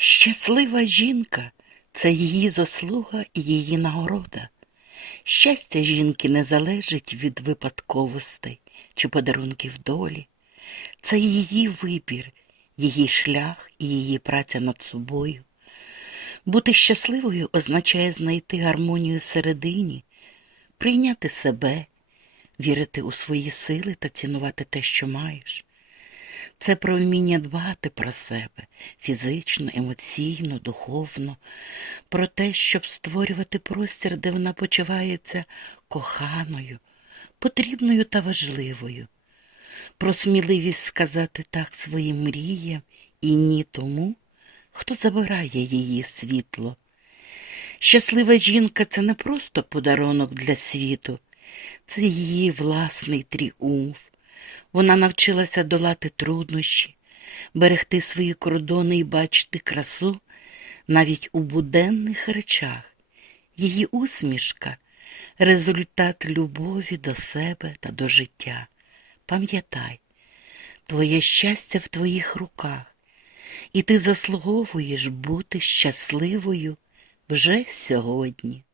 Щаслива жінка це її заслуга і її нагорода. Щастя жінки не залежить від випадковостей чи подарунків долі. Це її вибір, її шлях і її праця над собою. Бути щасливою означає знайти гармонію всередині, прийняти себе, вірити у свої сили та цінувати те, що маєш. Це про вміння дбати про себе фізично, емоційно, духовно, про те, щоб створювати простір, де вона почувається коханою, потрібною та важливою, про сміливість сказати так своїм мріям і ні тому, хто забирає її світло. Щаслива жінка це не просто подарунок для світу, це її власний тріумф. Вона навчилася долати труднощі, берегти свої кордони і бачити красу навіть у буденних речах. Її усмішка результат любові до себе та до життя. Пам'ятай, твоє щастя в твоїх руках, і ти заслуговуєш бути щасливою вже сьогодні.